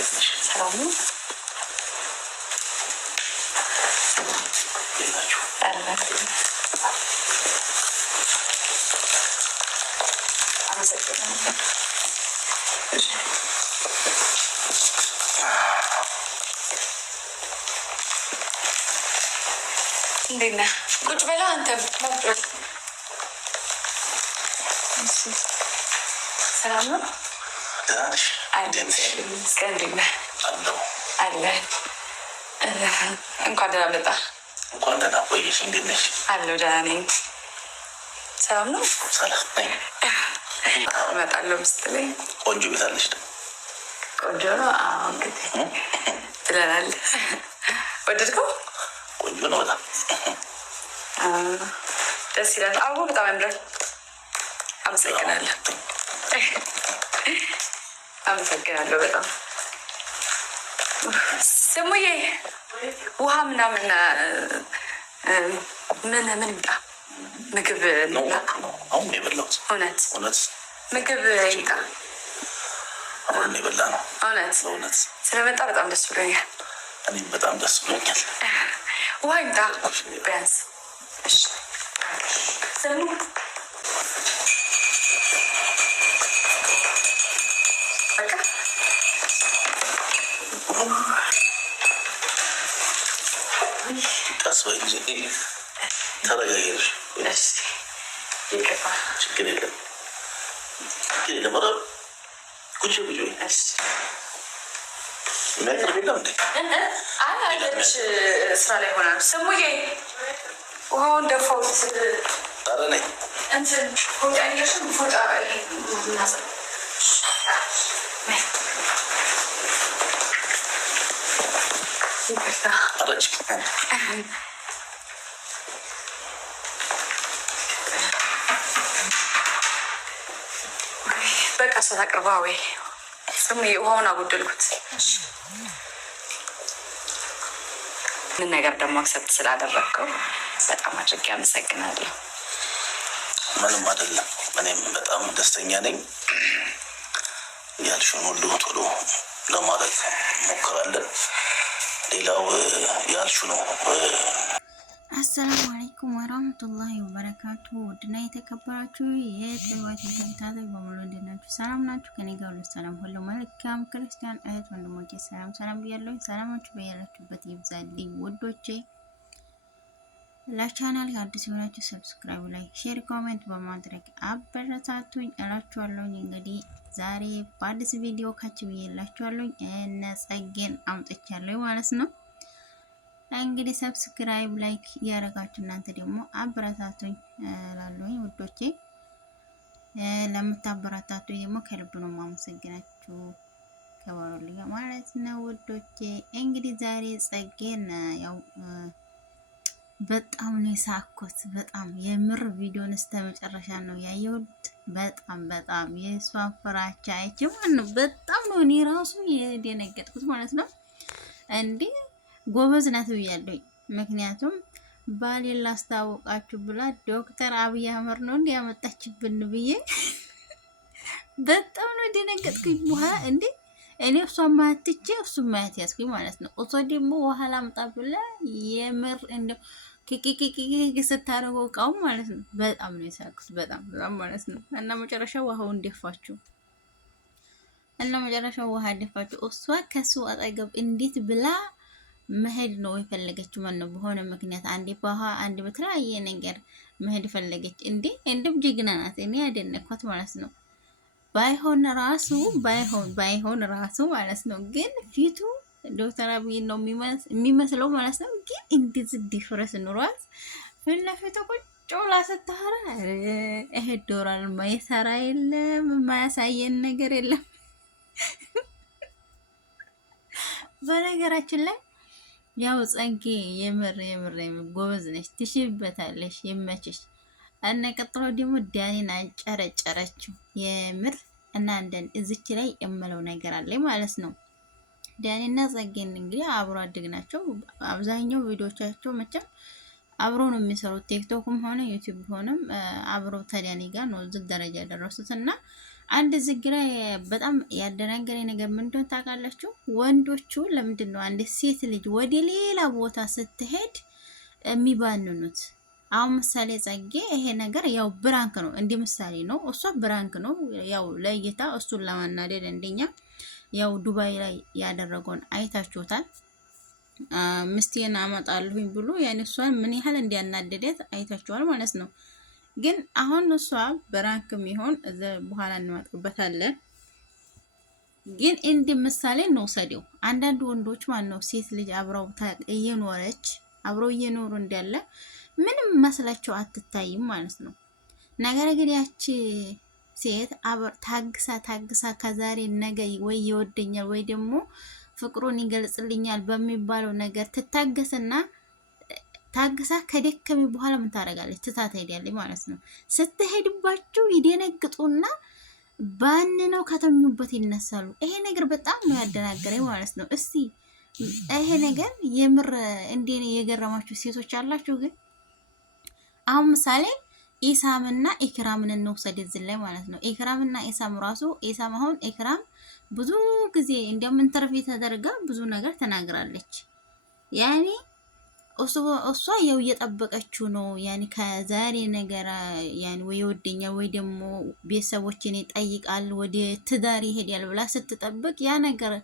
ሰላም ነው እንዴት ነህ? ቁጭ በላ አንተ። ሰላም ነው? እንኳን ደህና መጣ። እንኳን ደህና ቆየሽ። እንዴት ነሽ? አለሁ ደህና ነኝ። ሰላም ነው? ሰላም ነኝ። እመጣለሁ ስትለኝ ቆንጆ ቤት አለሽ? ቆንጆ ነው። እንግዲህ ትለናለህ። ወደድከው? ቆንጆ ነው በጣም ደስ ይላል። አበባው በጣም ያምራል። አመሰግናለሁ። አመሰግናለሁ በጣም። ስሙዬ ውሃ ምናምን ምን ይምጣ? ምግብ ይምጣ? አሁን የበላሁት እውነት ምግብ ይምጣ? አሁን የበላ ነው። እውነት ስለመጣ በጣም ደስ ብሎኛል። እኔም በጣም ደስ ብሎኛል። ውሃ ይምጣ ቢያንስ። ስሙ ቀስ በይ ጊዜ ተረጋጊ። ችግር የለም ኧረ ቁጭ ቁጭ የሚያቀርብ የለም እንዴ? አለች ስራ ላይ ሆና። ስሙዬ ውሃውን ደፋውት። ኧረ ነኝ እንትን ፎጣ የለሽም? ፎጣ በቃ ሰት አቅርባ ወይ ስሙዬ ውሃውን አጎደልኩት። ምን ነገር ደግሞ አክሰፕት ስላደረግከው በጣም አድርጌ አመሰግናለሁ። ምንም አይደለም። እኔም በጣም ደስተኛ ነኝ። ያልሽውን ሁሉ ቶሎ ለማድረግ ሞክራለን። ሌላው ያልሽው ነው። አሰላሙ አለይኩም ወራህመቱላሂ ወበረካቱ። ውድና የተከበራችሁ የጥዋት ተከታታይ በሙሉ እንዴት ናችሁ? ሰላም ናችሁ? ከኔ ጋር ሁሉ ሰላም ሁሉ መልካም። ክርስቲያን እህት ወንድሞቼ ሰላም ብያለሁ። ሰላማችሁ በያላችሁበት ይብዛልኝ ውዶቼ። ለቻናል አዲስ የሆናችሁ ሰብስክራይብ፣ ላይክ፣ ሼር፣ ኮሜንት በማድረግ አበረታቱኝ እላችኋለሁ። እንግዲህ ዛሬ በአዲስ ቪዲዮ ካች ብዬላችኋለሁ። እነ ጸጌን አምጥቻለሁ ማለት ነው። እንግዲህ ሰብስክራይብ ላይክ ያደረጋችሁ እናንተ ደግሞ አበረታቱኝ እላለሁኝ ውዶቼ። ለምታበረታቱኝ ደግሞ ከልብ ነው ማመሰግናችሁ። ከወሩልኝ ማለት ነው ውዶቼ። እንግዲህ ዛሬ ጸጌን ያው በጣም ነው የሳኩት። በጣም የምር ቪዲዮን እስከመጨረሻ ነው ያየሁት። በጣም የሷን ፍራቻ አይቼ ማለት በጣም ነው እኔ ራሱ የደነገጥኩት ማለት ነው። እንዴ ጎበዝ ናት ብያለሁኝ። ምክንያቱም ባሌን ላስታወቃችሁ ብላ ዶክተር አብይ አህመድ ነው እንዴ ያመጣችብን ብዬ በጣም ነው ደነገጥኩኝ። በኋላ እንዴ እኔ እሷን ማየት ትቼ እሱን ማየት ያዝኩኝ ማለት ነው። እሷ ደግሞ ውሃ ላምጣ ብላ የምር እንደው ኪኪኪኪ ስታደርገው እቃው ማለት ነው። በጣም ነው የሳቅሁት በጣም ማለት ነው። እና መጨረሻው ውሃውን ደፋችሁ እሷ ከሱ አጠገብ እንዴት ብላ መሄድ ነው የፈለገችው ማለት ነው። በሆነ ምክንያት አንዴ በውሃ አንዴ በተለያየ ነገር መሄድ ፈለገች። እንደም ጀግና ናት። እኔ ያደነኳት ማለት ነው። ባይሆን ራሱ ማለት ነው። ግን ፊቱ ዶክተር አብይ ነው የሚመስለው ማለት ነው። ግን እንደዚህ ዲፍረስ ኑሯት ፊት ለፊቱ ቁጭ ብላ ስታወራ ይሄ ዶራል ማይሰራ የለም የማያሳየን ነገር የለም። በነገራችን ላይ ያው ጸጌ የምር ጎበዝ ነች፣ ትሽበታለሽ፣ ይመችሽ። እና ቀጥሎ ደግሞ ዳኒን አንጨረጨረችው የምር። እና እንደን እዚች ላይ የምለው ነገር አለ ማለት ነው። ዳኒና ጸጌን እንግዲህ አብሮ አድግ ናቸው። አብዛኛው ቪዲዮቻቸው መቼም አብሮ ነው የሚሰሩት። ቲክቶክም ሆነ ዩቲዩብ ሆነም አብሮ ተዳኒ ጋር ነው እዚህ ደረጃ ያደረሱት። እና አንድ ዝግራ በጣም ያደናገረኝ ነገር ምን እንደሆነ ታውቃላችሁ? ወንዶቹ ለምንድን ነው አንድ ሴት ልጅ ወደ ሌላ ቦታ ስትሄድ የሚባንኑት? አሁን ምሳሌ ጸጌ ይሄ ነገር ያው ብራንክ ነው፣ እንዲህ ምሳሌ ነው። እሷ ብራንክ ነው ያው ለእይታ እሱን ለማናደድ እንደኛ ያው ዱባይ ላይ ያደረገውን አይታችሁታል። ምስቴን አመጣለሁኝ ብሎ ያን እሷን ምን ያህል እንዲያናደደት አይታችኋል ማለት ነው። ግን አሁን እሷ ብራንክም ይሆን በኋላ እንመጣበታለን። ግን እንደ ምሳሌ እንውሰደው። አንዳንድ ወንዶች ማለት ነው ሴት ልጅ አብረው እየኖረች አብረው እየኖሩ እንዳለ ምንም መስላቸው አትታይም ማለት ነው። ነገር ግን ያቺ ሴት ታግሳ ከዛሬ ነገ ወይ ይወደኛል ወይ ደግሞ ፍቅሩን ይገልጽልኛል በሚባለው ነገር ትታገስና ታግሳ ከደከሚ በኋላ ምን ታደርጋለች? ትታት ሄዳለች ማለት ነው። ስትሄድባቸው ይደነግጡና ባን ነው ከተኙበት ይነሳሉ። ይሄ ነገር በጣም ነው ያደናገረኝ ማለት ነው። እስቲ ይሄ ነገር የምር እንዴ የገረማችሁ ሴቶች አላችሁ? ግን አሁን ምሳሌ ኢሳምና ኢክራምን እንውሰድ እዚህ ላይ ማለት ነው። ኢክራምና ኢሳም ራሱ ኢሳም አሁን ኢክራም ብዙ ጊዜ እንደውም ኢንተርቪው ተደርጋ ብዙ ነገር ተናግራለች። ያኔ እሷ ያው እየጠበቀችው ነው ያኔ ከዛሬ ነገር ያኔ ወይ ይወደኛል ወይ ደግሞ ቤተሰቦችን ይጠይቃል ወደ ትዳር ይሄዳል ብላ ስትጠብቅ ያ ነገር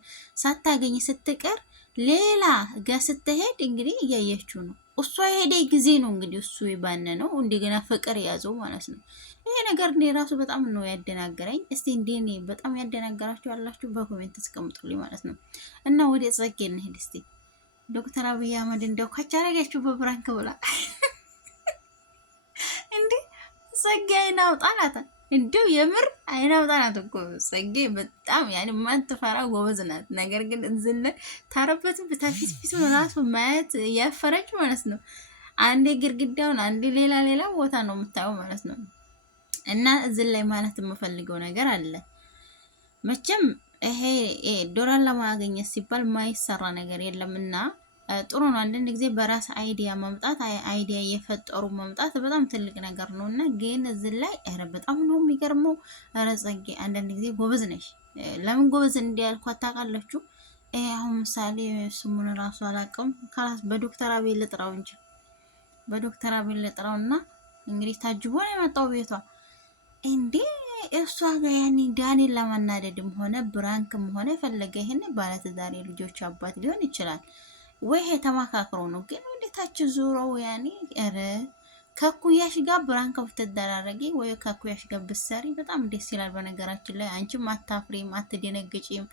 ሳታገኝ ስትቀር ሌላ ጋር ስትሄድ እንግዲህ እያየችው ነው። እሷ የሄደ ጊዜ ነው እንግዲህ እሱ የባነነው እንደገና ፍቅር ያዘው ማለት ነው። ይሄ ነገር እኔ ራሱ በጣም ነው ያደናገረኝ። እስቲ እንደኔ በጣም ያደናገራችሁ ያላችሁ በኮሜንት አስቀምጡልኝ ማለት ነው። እና ወደ ጸጌ እንሂድ እስቲ። ዶክተር አብይ አህመድ እንደው ካቻረጋችሁ በብራንክ ብላ እንዴ ጸጌ አይናውጣናታ እንደው የምር አይናውጣናት እኮ ጸጌ በጣም ያኔ ማትፈራ ጎበዝ ናት። ነገር ግን እንዝለ ታረበት በታፊት ፊት ራሱ ማየት ያፈረች ማለት ነው። አንዴ ግርግዳውን አንዴ ሌላ ቦታ ነው የምታየው ማለት ነው። እና እዚህ ላይ ማለት የምፈልገው ነገር አለ። መቼም ይሄ ዶላር ለማግኘት ሲባል ማይሰራ ነገር የለምና ጥሩ ነው። አንዳንድ ጊዜ በራስ አይዲያ መምጣት አይዲያ እየፈጠሩ መምጣት በጣም ትልቅ ነገር ነው እና ግን እዚህ ላይ ኧረ በጣም ነው የሚገርመው። ኧረ ጸጌ አንዳንድ ጊዜ ጎበዝ ነሽ። ለምን ጎበዝ እንዲያልኳት ታውቃላችሁ? አሁን ምሳሌ ስሙን ራሱ አላውቅም። ካላስ በዶክተር አብይ ልጥራው እንጂ በዶክተር አብይ ልጥራው እና እንግዲህ ታጅቦ ነው የመጣው ቤቷ እንዴ እሷ ጋር ያኔ ዳኒን ለማናደድም ሆነ ብራንክም ሆነ የፈለገ ይሄን ባለትዳር ልጆች አባት ሊሆን ይችላል ወይ ተማካክሮ ነው። ግን ወደታች ዙረው ያኔ ኧረ ከኩያሽ ጋር ብራንክ ብትደራረጊ ወይ ከኩያሽ ጋር ብትሰሪ በጣም ደስ ይላል። በነገራችን ላይ አንቺም አታፍሪም አትደነግጪም።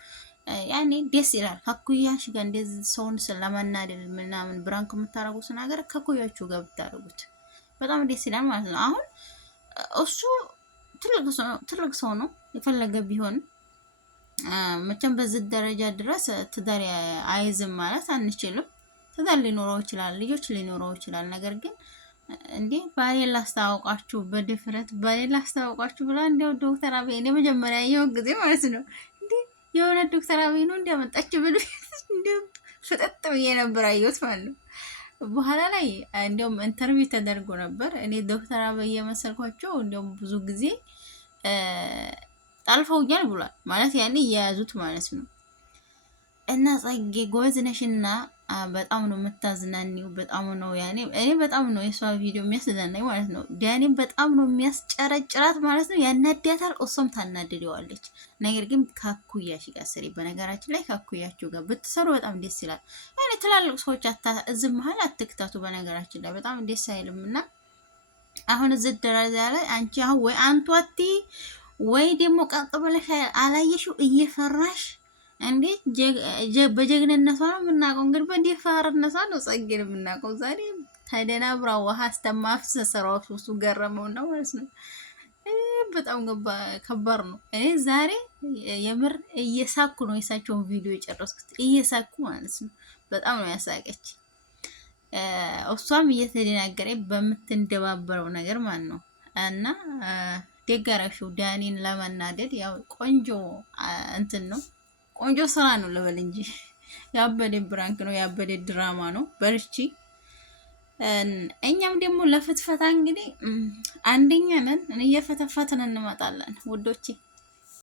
ያኔ ደስ ይላል። ከኩያሽ ጋር እንደዚህ ሰውን ስለማናደድ ምናምን ብራንክ የምታረጉት ነገር ከኩያችሁ ጋር ብታረጉት በጣም ደስ ይላል ማለት ነው። አሁን እሱ ትልቅ ሰው ነው የፈለገ ቢሆን መቼም በዚህ ደረጃ ድረስ ትዳር አይዝም ማለት አንችልም። ትዳር ሊኖረው ይችላል፣ ልጆች ሊኖረው ይችላል። ነገር ግን እንዴ ባሌ ላስታውቃችሁ በድፍረት ባሌ ላስታውቃችሁ ብላ እንዲያው ዶክተር አብይ እኔ መጀመሪያ ያየው ጊዜ ማለት ነው እንዴ የሆነ ዶክተር አብይ ነው እንዲያመጣች ብል እንዴ ፍጠጥ ብዬ ነበር አየሁት ማለት ነው። በኋላ ላይ እንዲያውም ኢንተርቪው ተደርጎ ነበር። እኔ ዶክተር አብይ የመሰልኳቸው እንዲያውም ብዙ ጊዜ ጣልፈውኛል ብሏል ማለት ያኔ እየያዙት ማለት ነው። እና ጸጌ ጎበዝ ነሽና በጣም ነው የምታዝናኒው። በጣም ነው ያኔ እኔ በጣም ነው የሷ ቪዲዮ የሚያስዘናኝ ማለት ነው። ዳኒም በጣም ነው የሚያስጨረጭራት ማለት ነው። ያናዳታል፣ እሷም ታናድደዋለች። ነገር ግን ካኩያሽ ጋር ስሪ። በነገራችን ላይ ካኩያችሁ ጋር ብትሰሩ በጣም ደስ ይላል። ያኔ ትላልቅ ሰዎች እዚህ መሀል አትክታቱ። በነገራችን ላይ በጣም ደስ አይልም። እና አሁን እዚህ ደረጃ ላይ አንቺ አሁን ወይ አንቷቲ ወይ ደግሞ ቀጥ ብለሽ አላየሽው እየፈራሽ እንዴ በጀግንነቷ ነው የምናውቀው። እንግዲህ በደፋርነቷ ነው ጸጌን የምናውቀው። ዛሬ ተደናብራ ውሃ አስተማፍሰስ ራሱ እሱ ገረመው ነው ማለት ነው። በጣም ከባድ ነው። እኔ ዛሬ የምር እየሳኩ ነው የሳቸውን ቪዲዮ የጨረስኩት እየሳኩ ማለት ነው። በጣም ነው ያሳቀች። እሷም እየተደናገረ በምትንደባበረው ነገር ማለት ነው። እና ደጋራሽው ዳኒን ለመናደድ ያው ቆንጆ እንትን ነው ቆንጆ ስራ ነው ልበል እንጂ ያበደ ብራንክ ነው፣ ያበደ ድራማ ነው። በርቺ። እኛም ደግሞ ለፍትፈታ እንግዲህ አንደኛ ነን፣ እየፈተፈትን እንመጣለን ውዶቼ።